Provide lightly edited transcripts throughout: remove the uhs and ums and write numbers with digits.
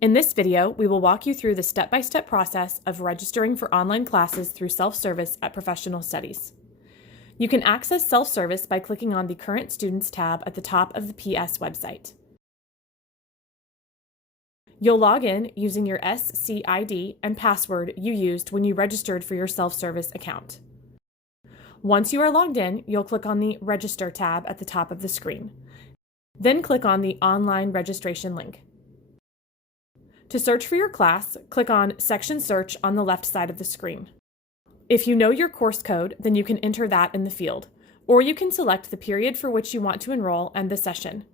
In this video, we will walk you through the step-by-step process of registering for online classes through self-service at Professional Studies. You can access self-service by clicking on the Current Students tab at the top of the PS website. You'll log in using your SCID and password you used when you registered for your self-service account. Once you are logged in, you'll click on the Register tab at the top of the screen. Then click on the Online Registration link. To search for your class, click on Section Search on the left side of the screen. If you know your course code, then you can enter that in the field, or you can select the period for which you want to enroll and the session.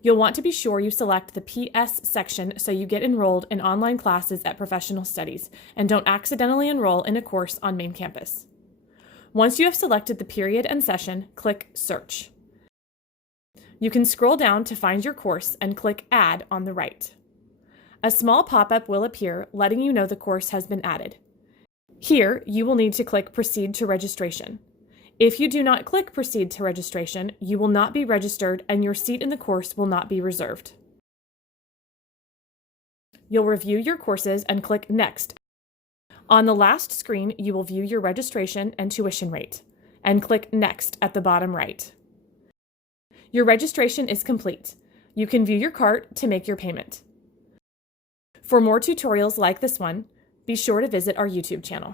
You'll want to be sure you select the PS section so you get enrolled in online classes at Professional Studies and don't accidentally enroll in a course on main campus. Once you have selected the period and session, click Search. You can scroll down to find your course and click Add on the right. A small pop-up will appear letting you know the course has been added. Here, you will need to click Proceed to Registration. If you do not click Proceed to Registration, you will not be registered and your seat in the course will not be reserved. You'll review your courses and click Next. On the last screen, you will view your registration and tuition rate, and click Next at the bottom right. Your registration is complete. You can view your cart to make your payment. For more tutorials like this one, be sure to visit our YouTube channel.